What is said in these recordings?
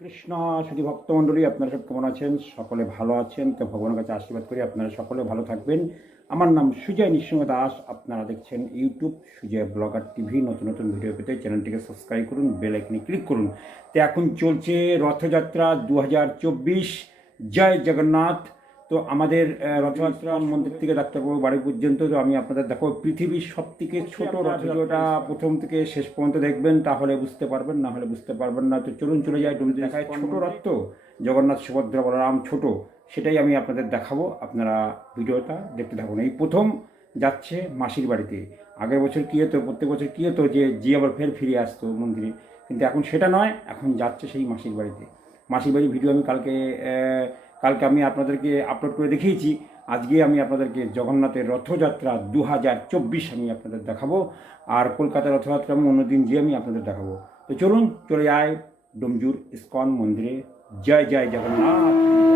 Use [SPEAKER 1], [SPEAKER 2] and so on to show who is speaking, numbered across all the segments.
[SPEAKER 1] কৃষ্ণ শুধু ভক্তমণ্ডলী আপনারা সব কেমন আছেন সকলে ভালো আছেন তো ভগবানের কাছে আশীর্বাদ করি আপনারা সকলে ভালো থাকবেন আমার নাম সুজয় নিঃসঙ্গ দাস আপনারা দেখছেন ইউটিউব সুজয় ব্লগার টিভি নতুন নতুন ভিডিও পেতে চ্যানেলটিকে সাবস্ক্রাইব করুন বেলাইকনে ক্লিক করুন তো এখন চলছে রথযাত্রা দু জয় জগন্নাথ তো আমাদের রথযাত্রা মন্দির থেকে ডাক্তারবাবু বাড়ি পর্যন্ত তো আমি আপনাদের দেখো পৃথিবীর সব থেকে ছোট রথযাত্রা প্রথম থেকে শেষ পর্যন্ত দেখবেন তাহলে বুঝতে পারবেন না হলে বুঝতে পারবেন না তো চলুন চলে যায় ডুমতে দেখায় ছোটো রথ তো জগন্নাথ সুভদ্রা বলরাম ছোটো সেটাই আমি আপনাদের দেখাবো আপনারা ভিডিওটা দেখতে থাকুন এই প্রথম যাচ্ছে মাসির বাড়িতে আগের বছর কী হতো প্রত্যেক বছর কী হতো যে জি আবার ফের ফিরে আসতো মন্দিরে কিন্তু এখন সেটা নয় এখন যাচ্ছে সেই মাসির বাড়িতে মাসির বাড়ির ভিডিও আমি কালকে কালকে আমি আপনাদেরকে আপলোড করে দেখিয়েছি আজকে আমি আপনাদেরকে জগন্নাথের রথযাত্রা দু হাজার চব্বিশ আমি আপনাদের দেখাবো আর কলকাতার রথযাত্রা আমি অন্যদিন যে আমি আপনাদের দেখাবো তো চলুন চলে যায় ডুমজুর ইস্কন মন্দিরে জয় জয় জগন্নাথ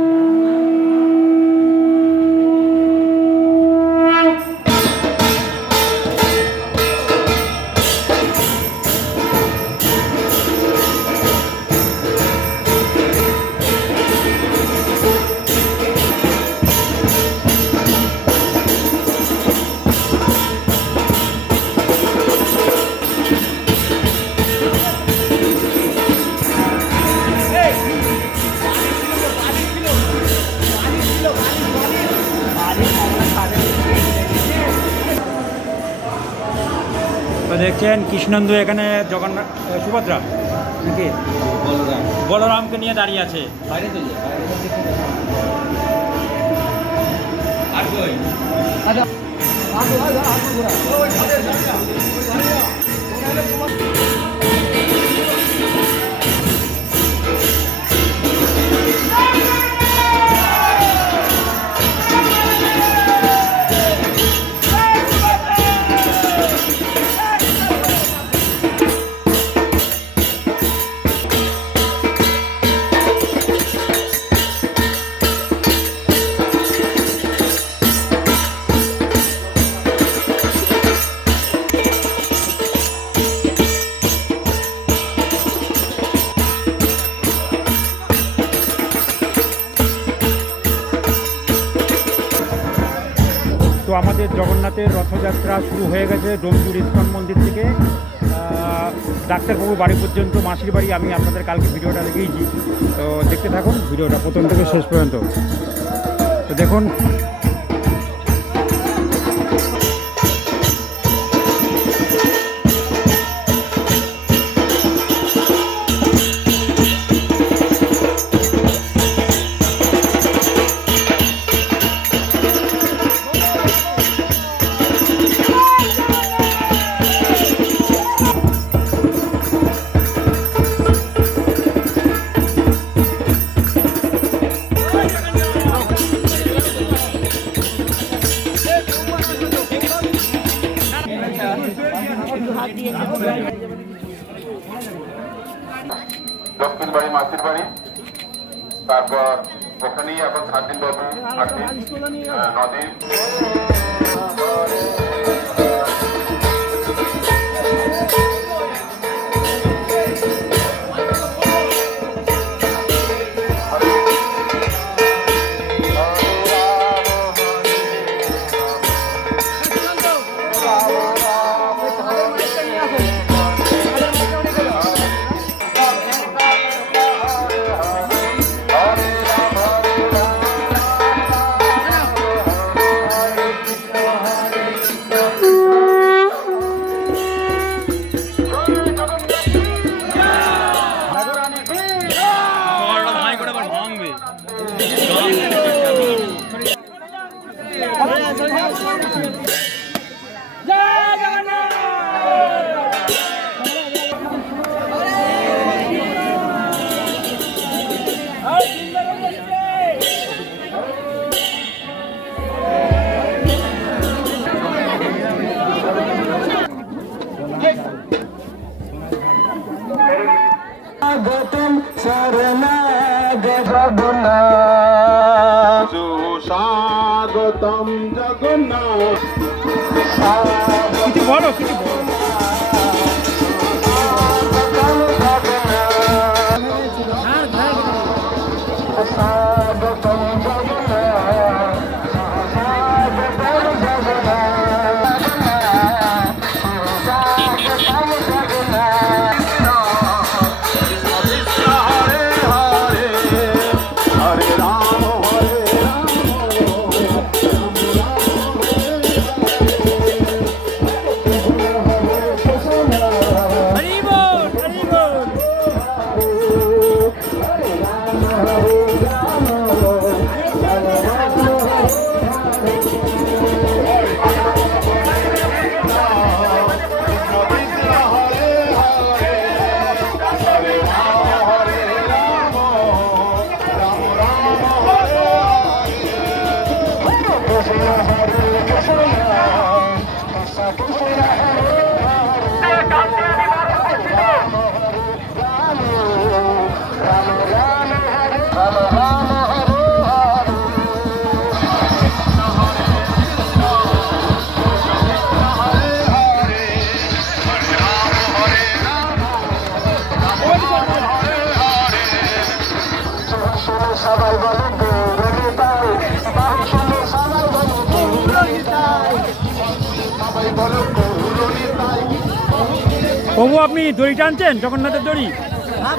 [SPEAKER 1] তো দেখছেন কৃষ্ণন্দু এখানে জগন্নাথ সুভদ্রা নাকি বলরামকে নিয়ে দাঁড়িয়ে আছে আর আমাদের জগন্নাথের রথযাত্রা শুরু হয়ে গেছে ডোমচুর ইস্কন মন্দির থেকে ডাক্তারবাবু বাড়ি পর্যন্ত মাসির বাড়ি আমি আপনাদের কালকে ভিডিওটা দেখিয়েছি তো দেখতে থাকুন ভিডিওটা প্রথম থেকে শেষ পর্যন্ত তো দেখুন তারপর ওখানেই এখন সার্দিন বাবু থাকতেন নদীর
[SPEAKER 2] না কিছু বলো কিছু বলো
[SPEAKER 1] বাবু আপনি দড়ি টানছেন জগন্নাথের দড়ি
[SPEAKER 3] হ্যাঁ,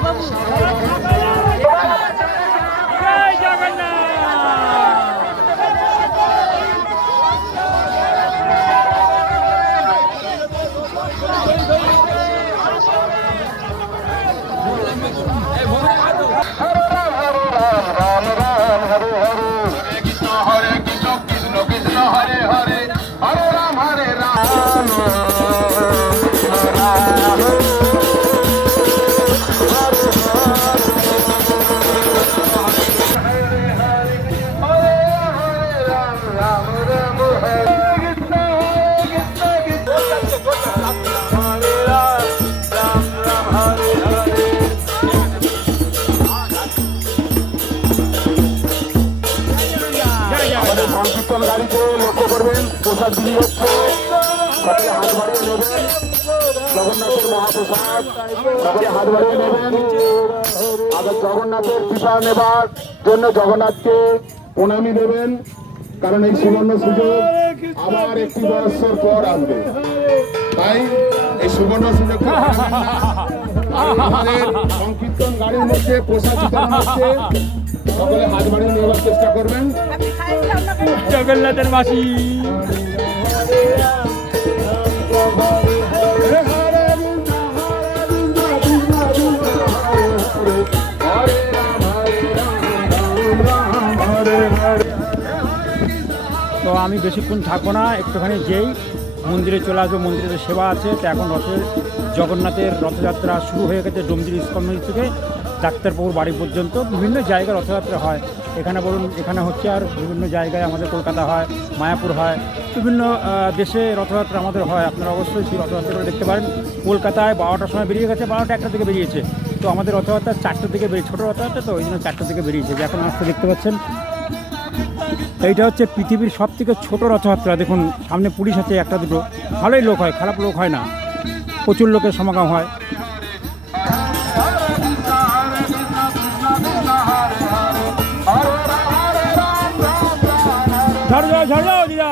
[SPEAKER 3] হরে হরে হরে রাম হরে
[SPEAKER 1] পিছন গাড়িতে লক্ষ্য করবেন প্রসাদ বিলি হচ্ছে সবাই হাত বাড়িয়ে নেবেন জগন্নাথের মহাপ্রসাদ সবাই হাত বাড়িয়ে নেবেন আবার জগন্নাথের কৃপা নেবার জন্য জগন্নাথকে প্রণামি দেবেন কারণ এই সুবর্ণ সুযোগ আবার একটি বছর পর আসবে তাই এই সুবর্ণ সুযোগ আমাদের সংকীর্তন গাড়ির মধ্যে প্রসাদ সকলে হাত নেওয়ার চেষ্টা করবেন জগন্নাথের তো আমি বেশিক্ষণ থাকবো না একটুখানি যেই মন্দিরে চলে আসবো মন্দিরে সেবা আছে তো এখন রথের জগন্নাথের রথযাত্রা শুরু হয়ে গেছে ডোমজির ইস্কন থেকে ডাক্তারপুর বাড়ি পর্যন্ত বিভিন্ন জায়গায় রথযাত্রা হয় এখানে বলুন এখানে হচ্ছে আর বিভিন্ন জায়গায় আমাদের কলকাতা হয় মায়াপুর হয় বিভিন্ন দেশে রথযাত্রা আমাদের হয় আপনারা অবশ্যই সেই রথযাত্রাগুলো দেখতে পারেন কলকাতায় বারোটার সময় বেরিয়ে গেছে বারোটা একটা থেকে বেরিয়েছে তো আমাদের রথযাত্রা চারটে থেকে বেরিয়ে ছোটো রথযাত্রা তো ওই জন্য চারটে থেকে বেরিয়েছে এখন আসতে দেখতে পাচ্ছেন এইটা হচ্ছে পৃথিবীর সব থেকে ছোটো রথযাত্রা দেখুন সামনে পুলিশ আছে একটা দুটো ভালোই লোক হয় খারাপ লোক হয় না প্রচুর লোকের সমাগম হয় ঝড় যাও ঝড় যাও দিদা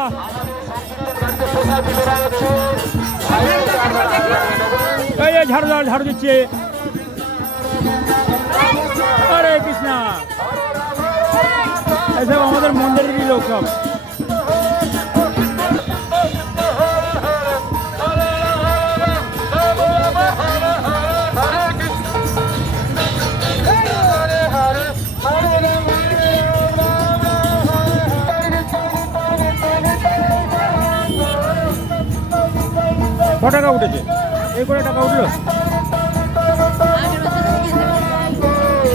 [SPEAKER 1] এই ঝাড়ু দাও ঝাড়ু দিচ্ছে আরে কৃষ্ণা এসব আমাদের মন্দিরের লোক সব ক টাকা উঠেছে এই করে টাকা উঠলো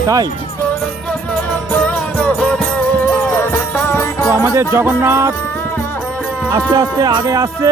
[SPEAKER 1] তাই তো আমাদের জগন্নাথ আস্তে আস্তে আগে আসছে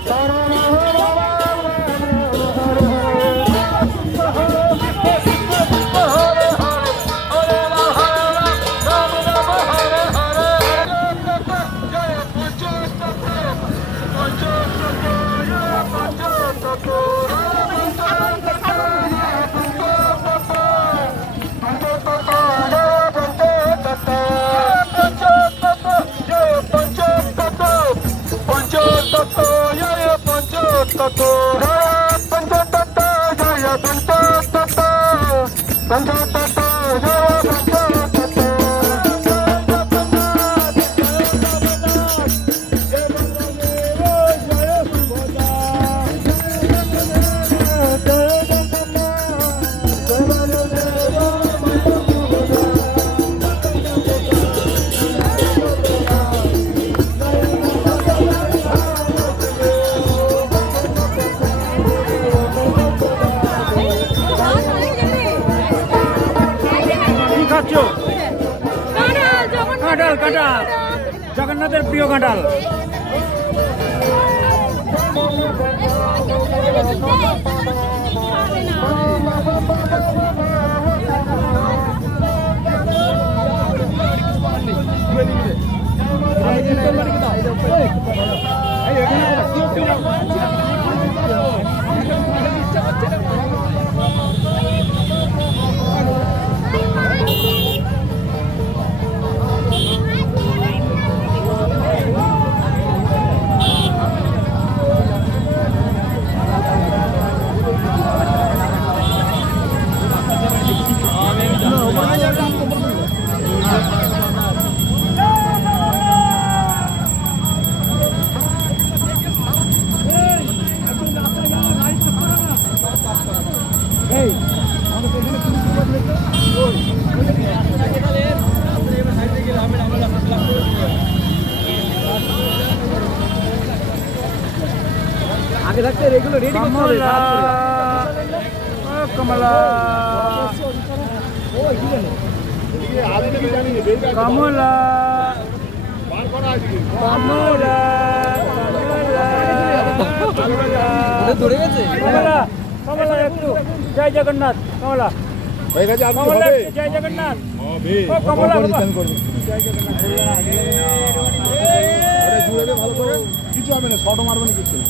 [SPEAKER 1] Santo জগন্নাথের প্রিয় কাঁঠাল এই এখানে আমাদের এগুলো রেডি করতে
[SPEAKER 4] হবে কমলা কমলা কমলা
[SPEAKER 5] ধরে গেছে
[SPEAKER 6] কমলা কমলা একটু জয় জগন্নাথ কমলা
[SPEAKER 7] ভাই রাজা আপনি হবে
[SPEAKER 6] জয় জগন্নাথ হবে ও কমলা
[SPEAKER 7] জয় জগন্নাথ ভালো করে কিছু হবে না শর্ট মারবেন কিছু না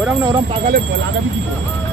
[SPEAKER 7] ওরম না ওরম পাকালে লাগাবি কি করে